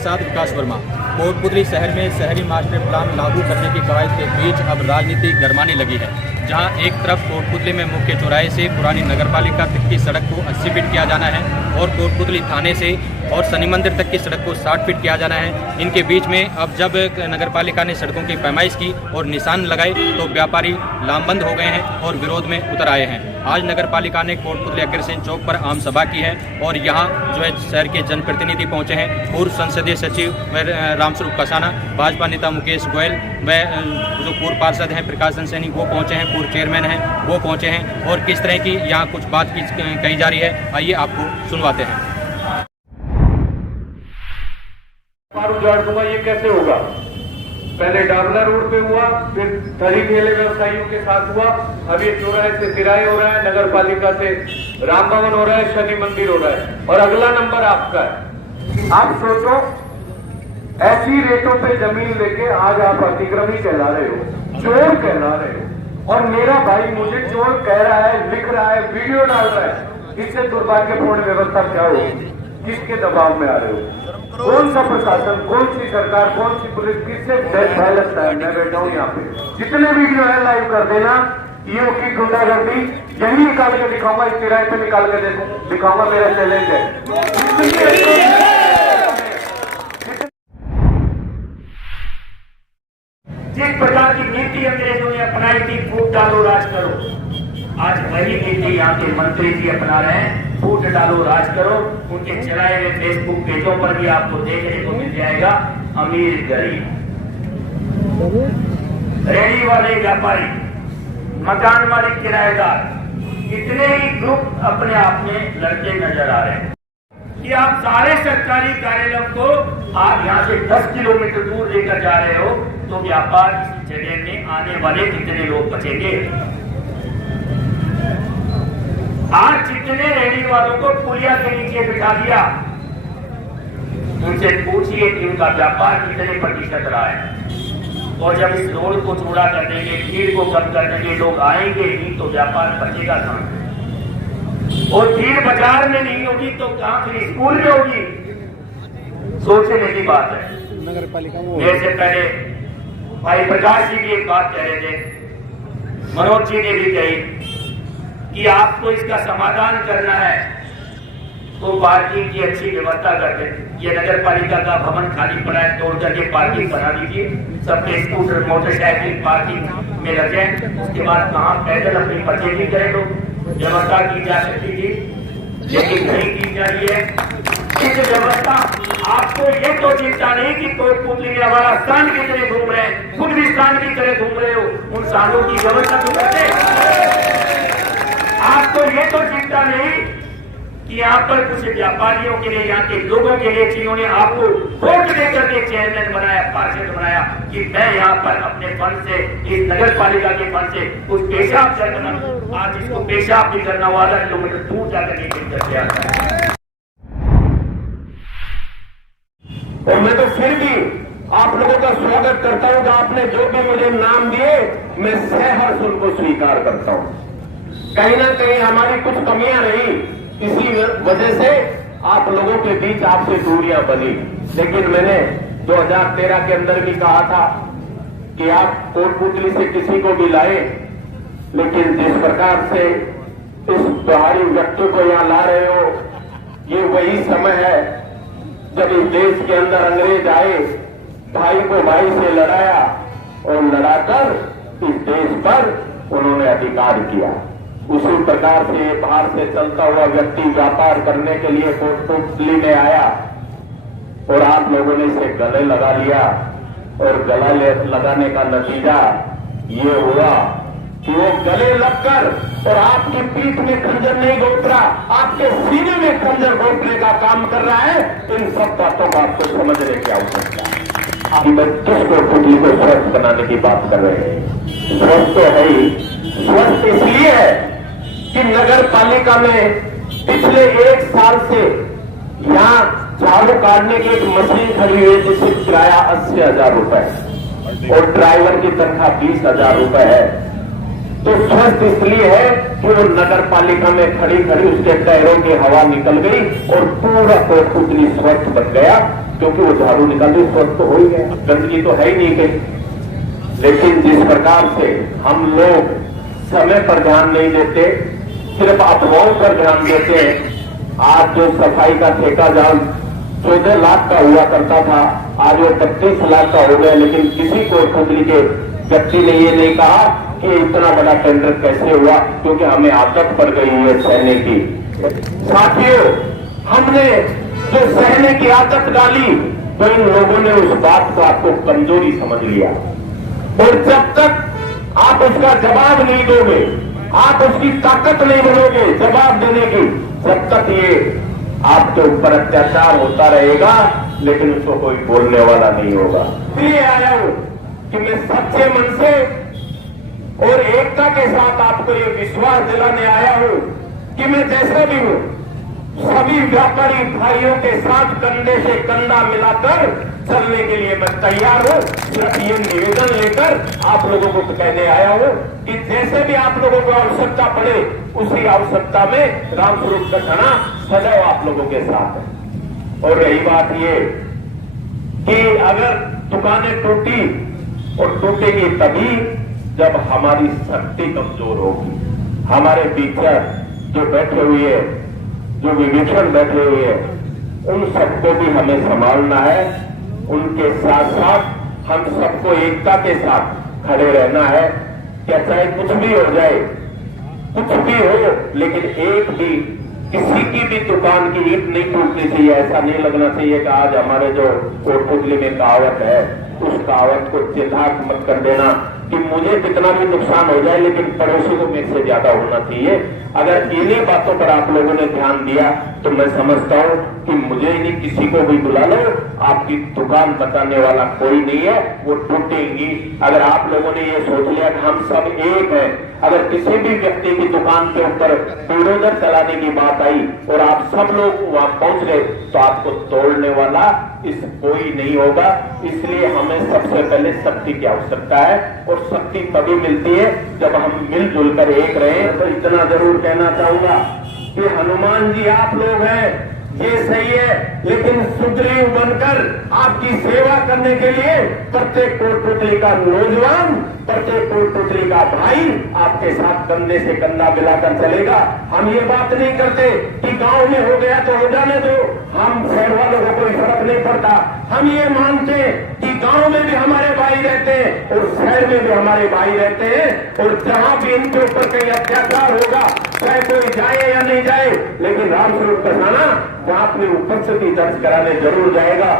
साथ विकास वर्मा। कोटपुतली शहर में शहरी मास्टर प्लान लागू करने की कवायद के बीच अब राजनीति गरमाने लगी है, जहां एक तरफ कोटपुतली में मुख्य चौराहे से पुरानी नगरपालिका तक की सड़क को 80 फीट किया जाना है और कोटपुतली थाने से और शनि मंदिर तक की सड़क को 60 फीट किया जाना है। इनके बीच में अब जब नगरपालिका ने सड़कों की पैमाइश की और निशान लगाए तो व्यापारी लामबंद हो गए हैं और विरोध में उतर आए हैं। आज नगरपालिका ने कोटपुतली अग्रसेन चौक पर आम सभा की है और यहाँ जो है शहर के जनप्रतिनिधि पहुंचे हैं। पूर्व संसदीय सचिव रामस्वरूप कसाना, भाजपा नेता मुकेश गोयल व जो पूर्व पार्षद हैं प्रकाश सैनी वो पहुंचे हैं, पूर्व चेयरमैन हैं वो पहुंचे हैं और किस तरह की यहाँ कुछ बात कही जा रही है, आइए आपको सुनवाते हैं। उजाड़ दूंगा, ये कैसे होगा? पहले डाबला रोड पे हुआ, फिर थरी ठेले व्यवसायियों के साथ हुआ, अब ये चौराहे से सिराई हो रहा है, नगर पालिका से राम भवन हो रहा है, शनि मंदिर हो रहा है और अगला नंबर आपका है। आप सोचो, ऐसी रेटों पे जमीन लेके आज आप अतिक्रमी कहला रहे हो, चोर कहला रहे हो और मेरा भाई मुझे चोर कह रहा है, लिख रहा है, वीडियो डाल रहा है। इससे दुर्भाग्यपूर्ण व्यवस्था क्या होगी? किसके दबाव में आ रहे हो? कौन सा प्रशासन, कौन सी सरकार, कौन सी पुलिस, किससे भय लगता है? मैं बैठा हूँ यहाँ पे, जितने वीडियो है लाइव कर देना। ईओ की गुंडागर्दी यही निकाल के दिखाऊंगा, इस किराए पे निकाल के दिखाऊंगा, मेरा चैलेंज है। जिस प्रकार की नीति अंग्रेजों ने अपनाई थी, फूट डालो राज करो, आज वही नीति यहाँ के मंत्री जी अपना रहे हैं। फूट डालो राज करो, उनके चलाए हुए फेसबुक पेजों पर भी आपको देखने को मिल जाएगा। अमीर गरीब, रेहड़ी वाले व्यापारी, मकान मालिक, किराएदार, इतने ही ग्रुप अपने आप में लड़ते नजर आ रहे हैं कि आप सारे सरकारी कार्यालयों को आप यहाँ से 10 किलोमीटर दूर लेकर जा रहे हो तो व्यापार इस जगह में आने वाले कितने लोग बचेंगे? आज जितने रेहड़ी वालों को पुलिया के नीचे बिठा दिया, उनसे पूछिए कि उनका व्यापार कितने प्रतिशत रहा है। और जब इस रोड को चौड़ा कर देंगे, भीड़ को कम कर देंगे, लोग आएंगे ही तो व्यापार बचेगा कहां? और भीड़ बाजार में नहीं होगी तो कहां? फिर स्कूल में होगी। सोचने की बात है। मेरे से पहले भाई प्रकाश जी भी एक बात कह रहे थे, मनोज जी ने भी कही कि आपको इसका समाधान करना है तो पार्किंग की अच्छी व्यवस्था कर दें। ये नगर पालिका का भवन खाली पड़ा है, तोड़ करके पार्किंग बना दीजिए, सबके स्कूटर मोटरसाइकिल पार्किंग में लग जाए। उसके बाद कहाँ पैदल अपनी परचेजिंग करें, तो व्यवस्था की जा सकती थी, लेकिन नहीं की जा रही है। इस व्यवस्था आपको ये तो चिंता नहीं कि कोटपुतली में हमारा सांड की तरह घूम रहे हैं, खुद भी सांड की तरह घूम रहे हो, उन सांडों की व्यवस्था तो करते। आपको ये तो चिंता नहीं कि यहाँ पर कुछ व्यापारियों के लिए, यहाँ के लोगों के लिए जिन्होंने आपको वोट देकर के चेयरमैन बनाया, पार्षद बनाया, कि मैं यहाँ पर अपने फंड से, इस नगर पालिका के फंड से कुछ पेशाब करना, आज इसको पेशाब भी करना हुआ 1 किलोमीटर दूर जाकर नहीं करके आता है। और मैं तो फिर भी आप लोगों का स्वागत करता हूं कि आपने जो भी मुझे नाम दिए, मैं सहर्ष उनको स्वीकार करता हूं। कहीं ना कहीं हमारी कुछ कमियां रही, इसी वजह से आप लोगों के बीच आपसे दूरियां बनी, लेकिन मैंने 2013 के अंदर भी कहा था कि आप कोटपुतली से किसी को भी लाए, लेकिन जिस प्रकार से इस बाहरी व्यक्ति को यहां ला रहे हो, ये वही समय है जब इस देश के अंदर अंग्रेज आए, भाई को भाई से लड़ाया और लड़ाकर इस देश पर उन्होंने अधिकार किया। उसी प्रकार से बाहर से चलता हुआ व्यक्ति व्यापार करने के लिए कोटपुतली में आया और आप लोगों ने इसे गले लगा लिया और गला लगाने का नतीजा ये हुआ कि वो गले लगकर और आपकी पीठ में खंजर नहीं घोंप रहा, आपके सीने में खंजर घोंपने का काम कर रहा है। इन सब बातों को आपको समझने की आवश्यकता है। आप किस कोटपुतली को स्वस्थ बनाने की बात कर रहे हैं? स्वस्थ तो है ही, स्वस्थ इसलिए है कि नगर पालिका में पिछले 1 साल से यहाँ झाड़ू काटने की एक मशीन खड़ी हुई है जिससे किराया 80,000 रुपए और ड्राइवर की तनख्वाह 20,000 रुपए है। तो स्वस्थ इसलिए है कि वो नगर पालिका में खड़ी खड़ी उसके टायरों की हवा निकल गई और पूरा कोटपुतली स्वस्थ बन गया। क्योंकि वो झाड़ू निकालते स्वस्थ तो हो ही गया, गंदगी तो है ही नहीं कहीं। लेकिन जिस प्रकार से हम लोग समय पर ध्यान नहीं देते, सिर्फ अफवाहों पर ध्यान देते हैं। आज जो सफाई का ठेका जाल 14 लाख का हुआ करता था, आज वो 32 लाख का हो गया, लेकिन किसी को खुदली के व्यक्ति ने ये नहीं कहा कि इतना बड़ा टेंडर कैसे हुआ, क्योंकि हमें आदत पड़ गई है सहने की। साथियों, हमने जो सहने की आदत डाली तो इन लोगों ने उस बात को आपको कमजोरी समझ लिया, और जब तक आप उसका जवाब नहीं दोगे, आप उसकी ताकत नहीं बनोगे जवाब देने की, जब तक ये आपके ऊपर अत्याचार होता रहेगा, लेकिन उसको कोई बोलने वाला नहीं होगा। इसलिए आया हूं कि मैं सच्चे मन से और एकता के साथ आपको ये विश्वास दिलाने आया हूं कि मैं जैसे भी हूं, सभी व्यापारी भाइयों के साथ कंधे से कंधा मिलाकर चलने के लिए मैं तैयार हूं। सिर्फ ये निवेदन लेकर आप लोगों को कहने आया हूं कि जैसे भी आप लोगों को आवश्यकता पड़े, उसी आवश्यकता में रामस्वरूप कसाना सदैव आप लोगों के साथ है। और रही बात ये कि अगर दुकानें टूटी, और टूटेगी तभी जब हमारी शक्ति कमजोर होगी। हमारे पीछे जो बैठे हुए, जो विभीषण बैठे हुए हैं, उन सबको भी हमें संभालना है। उनके साथ साथ हम सबको एकता के साथ खड़े रहना है। क्या चाहे कुछ भी हो जाए, कुछ भी हो, लेकिन एक भी किसी की भी दुकान की ईंट नहीं टूटनी चाहिए। ऐसा नहीं लगना चाहिए कि आज हमारे जो कोटपुतली में कहावत है, उस कहावत को चिन्हांक मत कर देना कि मुझे कितना भी नुकसान हो जाए, लेकिन पड़ोसी को मेरे से ज्यादा होना चाहिए। अगर इन्हीं बातों पर आप लोगों ने ध्यान दिया तो मैं समझता हूं कि मुझे नहीं, किसी को भी बुला लो, आपकी दुकान बताने वाला कोई नहीं है, वो टूटेंगी। अगर आप लोगों ने ये सोच लिया कि हम सब एक हैं, अगर किसी भी व्यक्ति की दुकान के ऊपर बुलडोजर चलाने की बात आई और आप सब लोग वहां पहुंच गए, तो आपको तोड़ने वाला इस कोई नहीं होगा। इसलिए हमें सबसे पहले शक्ति की आवश्यकता है, और शक्ति तभी मिलती है जब हम मिलजुल कर एक रहें। तो इतना जरूर कहना चाहूंगा कि हनुमान जी आप लोग हैं, ये सही है, लेकिन सुग्रीव बनकर आपकी सेवा करने के लिए प्रत्येक कोटपुतली का नौजवान, प्रत्येक कोटपुतली का भाई आपके साथ कंधे से कंधा मिलाकर चलेगा। हम ये बात नहीं करते कि गांव में हो गया तो हो जाने दो, हम शहर वालों को कोई फर्क नहीं पड़ता। हम ये मानते हैं कि गांव में भी हमारे भाई रहते हैं और शहर में भी हमारे भाई रहते हैं, और जहां भी इनके ऊपर कहीं अत्याचार होगा, चाहे कोई जाए या नहीं जाए, लेकिन रामस्वरूप कसाना वहां अपनी उपस्थिति दर्ज कराने जरूर जाएगा।